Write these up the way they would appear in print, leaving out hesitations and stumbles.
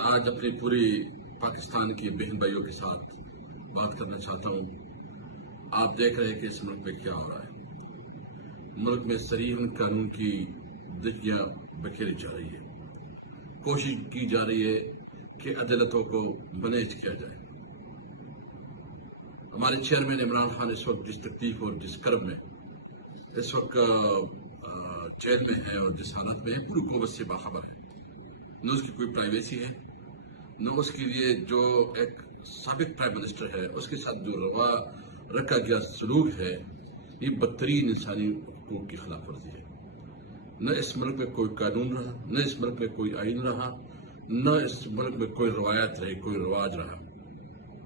आज अपनी पूरी पाकिस्तान की बहन भाइयों के साथ बात करना चाहता हूँ। आप देख रहे हैं कि इस मुल्क में क्या हो रहा है। मुल्क में सरीहन कानून की दिशा बखेरी जा रही है। कोशिश की जा रही है कि अदालतों को मैनेज किया जाए। हमारे चेयरमैन इमरान खान इस वक्त जिस तकलीफ और जिस कर्ब में इस वक्त जेल में है और जिस हालत में है, पूरी कौम से बाखबर है। न उसकी कोई प्राइवेसी है, न उसके लिए जो एक साबिक प्राइम मिनिस्टर है उसके साथ जो रवा रखा गया सलूक है, ये बदतरीन इंसानी हकूक की खिलाफ वर्जी है। न इस मुल्क में कोई कानून रहा, न इस मुल्क में कोई आइन रहा, न इस मुल्क में कोई रवायत रही, कोई रवाज रहा।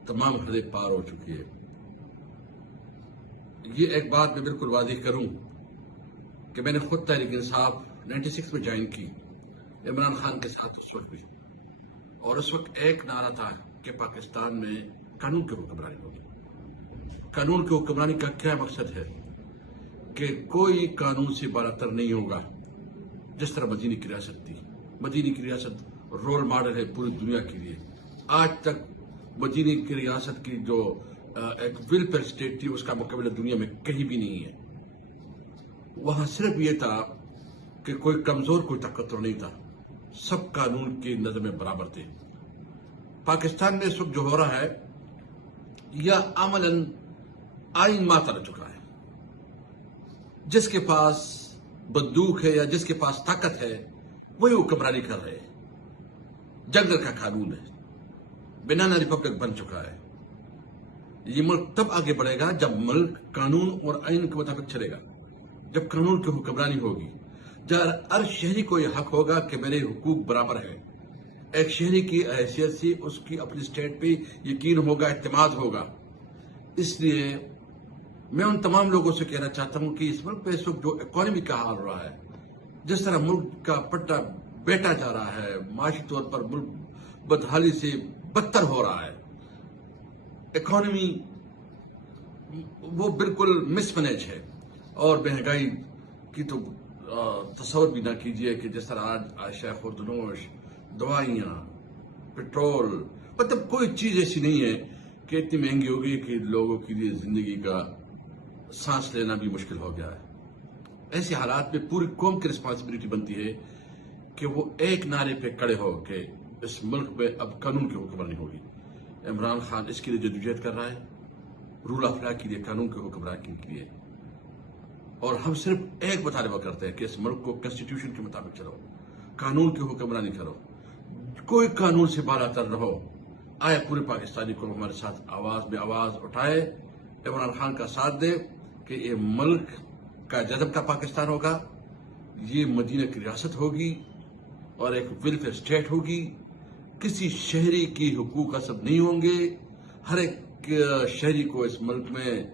तमाम हदें पार हो चुकी है। ये एक बात मैं बिल्कुल वाज़ेह करूं कि मैंने खुद तहरीक इंसाफ 96 में ज्वाइन की, इमरान खान के साथ उस वक्त भी, और उस वक्त एक नारा था कि पाकिस्तान में कानून की हुक्मरानी होगी। कानून की हुक्मरानी का क्या मकसद है कि कोई कानून से बालातर नहीं होगा। जिस तरह मदीने की रियासत थी, मदीने की रियासत रोल मॉडल है पूरी दुनिया के लिए। आज तक मदीने की रियासत की जो एक वेलफेयर स्टेट थी, उसका मुकाबला दुनिया में कहीं भी नहीं है। वहां सिर्फ ये था कि कोई कमजोर कोई ताकतवर नहीं था, सब कानून की नजर में बराबर थे। पाकिस्तान में इस वक्त जो हो रहा है यह अमलन आइन माता रह चुका है। जिसके पास बंदूक है या जिसके पास ताकत है वही हुक्मरानी कर रहे हैं। जंगल का कानून है, बनाना रिपब्लिक बन चुका है। ये मुल्क तब आगे बढ़ेगा जब मुल्क कानून और आइन के मुताबिक चलेगा, जब कानून की हुक्मरानी होगी, जब हर शहरी को यह हक होगा कि मेरे हुकूक बराबर है। एक शहरी की हैसियत से उसकी अपनी स्टेट पे यकीन होगा, एतमाद होगा। इसलिए मैं उन तमाम लोगों से कहना चाहता हूं कि इस मुल्क पे इस वक्त जो इकॉनमी का हाल हो रहा है, जिस तरह मुल्क का पट्टा बैठा जा रहा है, माशी तौर पर मुल्क बदहाली से बदतर हो रहा है। इकॉनमी वो बिल्कुल मिसमैनेज है और महंगाई की तो तस्वर भी ना कीजिए कि जिस तरह आज आशा खुर्दनोश, दवाइयाँ, पेट्रोल, मतलब कोई चीज ऐसी नहीं है कि इतनी महंगी होगी कि लोगों के लिए जिंदगी का सांस लेना भी मुश्किल हो गया है। ऐसे हालात में पूरी कौम की रिस्पॉन्सिबिलिटी बनती है कि वो एक नारे पे खड़े हो कि इस मुल्क में अब कानून की हुक्मरानी होगी। इमरान खान इसके लिए जदोजहद कर रहा है, रूल ऑफ लॉ के लिए, कानून की हुक्मरानी के लिए। और हम सिर्फ एक मुतालबा करते हैं कि इस मुल्क को कॉन्स्टिट्यूशन के मुताबिक चलो, कानून की हुक्मरानी करो, कोई कानून से बालातर रहो। आए पूरे पाकिस्तानी को हमारे साथ आवाज में आवाज उठाए, इमरान खान का साथ दे कि ये मुल्क का जज़ब का पाकिस्तान होगा, ये मदीना की रियासत होगी और एक वेलफेयर स्टेट होगी। किसी शहरी की हुकूक असब नहीं होंगे। हर एक शहरी को इस मुल्क में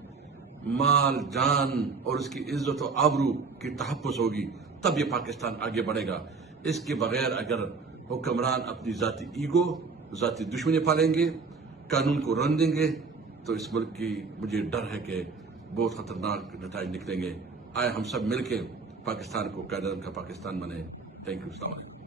माल, जान और उसकी इज्जत और आबरू की तहफ़्फ़ुज़ होगी, तब ये पाकिस्तान आगे बढ़ेगा। इसके बगैर अगर हुक्मरान अपनी जाती ईगो, जाती दुश्मनी पालेंगे, कानून को रन देंगे, तो इस मुल्क की मुझे डर है कि बहुत खतरनाक नतीजे निकलेंगे। आए हम सब मिलकर पाकिस्तान को कायदे का पाकिस्तान बने। Thank you.